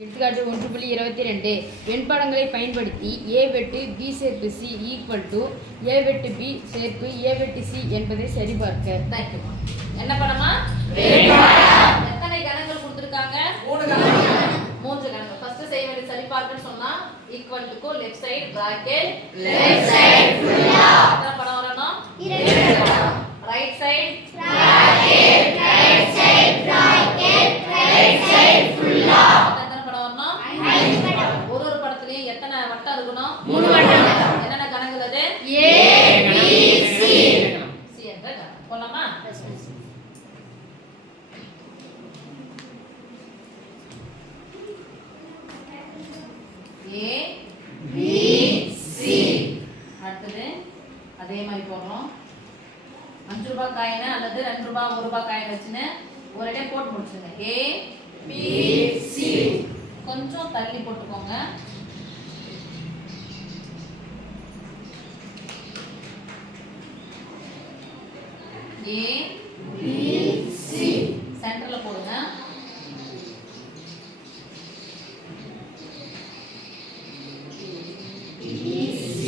எடுத்துக்காட்டு 1.22 வெண்படங்களை பயன்படுத்தி a வெட்டு b சேர்ப்பு c ஈக்குவல் டு a வெட்டு b சேர்ப்பு a வெட்டு c என்பதை சரிபார்க்க. என்ன படமா? எத்தனை கணங்கள் கொடுத்திருக்காங்க? 3 கணங்கள். ஃபர்ஸ்ட் செய்ய வேண்டிய சரிபார்க்கன்னு சொன்னா equal to left side bracket left side ஃபுல்லா எத்தனை படம் வரணும்? 2 படம். Right side bracket right side bracket right side ஃபுல்லா ஒரு படத்துலயும் எத்தனை வட்டம் இருக்கணும்? 3 வட்டம். என்னென்ன கணக்குகள் அது? A B C C என்ற கணக்கு. போலாமா? A B C அடுத்து அதே மாதிரி போடுறோம். 5 ரூபாய் காயின் அல்லது 2 ரூபாய் 1 ரூபாய் காயின் வச்சுன்னு ஒரு இடம் போட்டு முடிச்சுங்க. A B C கொஞ்சம் தள்ளி போட்டுக்கோங்க. A B C சென்டர்ல போடுங்க. B C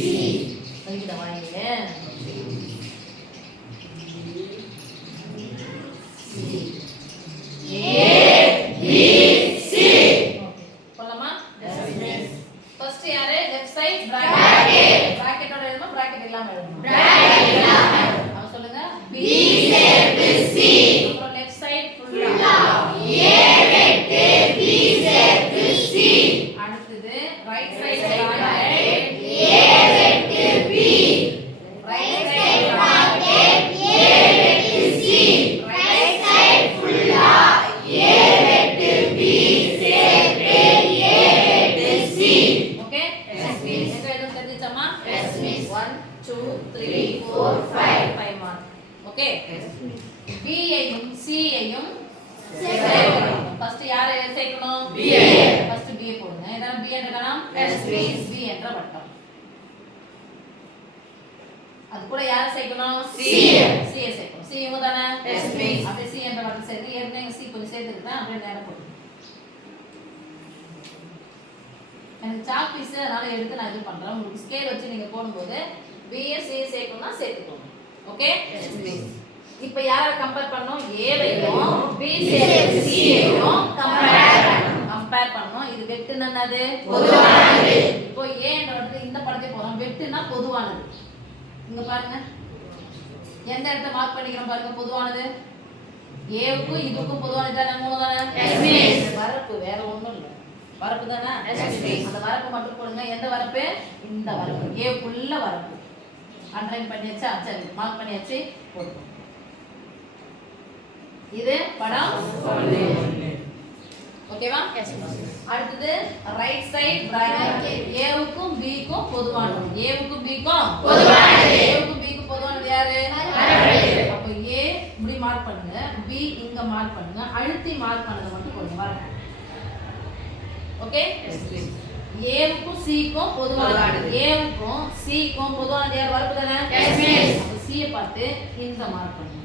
வைக்கிற வாயில B ஐயும் C ஐயும் சேர்க்கணும். ஃபர்ஸ்ட் யாரை சேர்க்கணும்? B. ஃபர்ஸ்ட் B போடுங்க. இதான் B என்ற கணம் B என்ற வட்டம். அது கூட யாரை சேர்க்கணும்? C ஐ சேர்க்கணும். C இவங்க தானே? அப்படியே C என்ற வட்டம் சேர்த்து ஏற்கனவே C கொஞ்சம் சேர்த்துக்கிட்டேன். அப்படியே நேரா போடுங்க. எனக்கு சாக் பீஸ் அதனால எடுத்து நான் இது பண்றேன். உங்களுக்கு ஸ்கேல் வச்சு நீங்க போடும்போது B C சேர்க்கணும்னா சேர்த்துக்கோங்க. ஓகே? இப்போ யாரை கம்பேர் பண்ணோம்? A வையும் B சேர்த்து C ஐயும் கம்பேர் பண்ணோம். இது வெட்டுனா என்னது? பொதுவானது. இப்போ A என்ற இடத்துல இந்த படத்தை போறோம். வெட்டுனா பொதுவானது. இங்க பாருங்க. எந்த இடத்தை மார்க் பண்ணிக்கிறோம் பாருங்க பொதுவானது. A க்கு இதுக்கும் பொதுவானது தான? 3 தான? வரப்பு வேற ஒண்ணும் இல்ல. வரப்பு தான? அந்த வரப்பு மட்டும் போடுங்க. எந்த வரப்பு? இந்த வரப்பு. A ஃபுல்ல வரப்பு. அண்டர்லைன் பண்ணியாச்சா? சரி மார்க் பண்ணியாச்சு போடுங்க. இது படம் ஓகேவா? அடுத்து ரைட் சைடு பிராக்கெட் A க்கும் B க்கும் பொதுவானது. A க்கும் B க்கும் பொதுவானது. A க்கும் B க்கும் பொதுவானது யாரு? அப்ப A இப்படி மார்க் பண்ணுங்க. B இங்க மார்க் பண்ணுங்க. அழுத்தி மார்க் பண்ணத மட்டும் போடுங்க. வரங்க. ஓகே? A க்கும் C க்கும் பொதுவானது. A க்கும் C க்கும் பொதுவானது யார்? வரப்பு தானே? அப்ப C ஐ பார்த்து இந்த மார்க் பண்ணுங்க.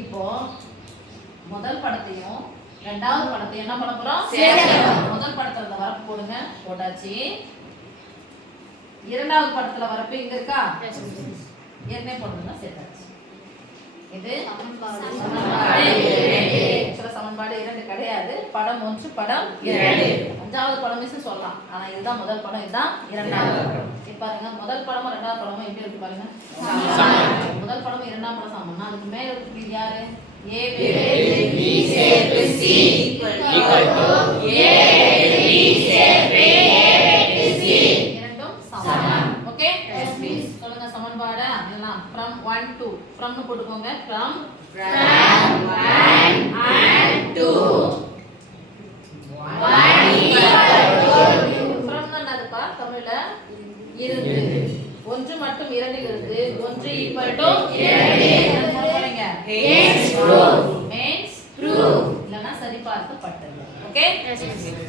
இப்போ முதல் படத்தையும் இரண்டாவது படத்தையும் என்ன பண்ண போறோம்? சேர்க்கணும். முதல் படத்துல இந்த வரப்பு போடுங்க. போட்டாச்சு. இரண்டாவது படத்துல வரப்பு இங்க இருக்கா? ஏற்கனவே போடுறதுனா சேர்த்தாச்சு. இது சமன்பாடு 2 கிடையாது. படம் 1 படம் 2. அஞ்சாவது படம் மிஸ் சொல்லலாம். ஆனா இதுதான் முதல் படம், இதுதான் இரண்டாவது படம். இப்ப பாருங்க முதல் படமும் இரண்டாவது படமும் எப்படி இருக்கு பாருங்க. முதல் படமும் இரண்டாவது படம் சமம்னா அதுக்கு மேல இருக்கிறது யாரு? A B சேர்ப்பு C equal to A B சேர்ப்பு A C இரண்டும் சமம். ஓகே? சொல்லுங்க சமன்பாடு எல்லாம் from 1 to from னு போட்டுக்கோங்க. from 1 and 2 1 equal to from என்னதுப்பா தமிழ்ல? இருந்து. 1 மட்டும் 2 இல் இருந்து 1 equal to 2 என்ன போறீங்க? means proof இல்லனா சரிபார்க்கப்பட்டது. ஓகே?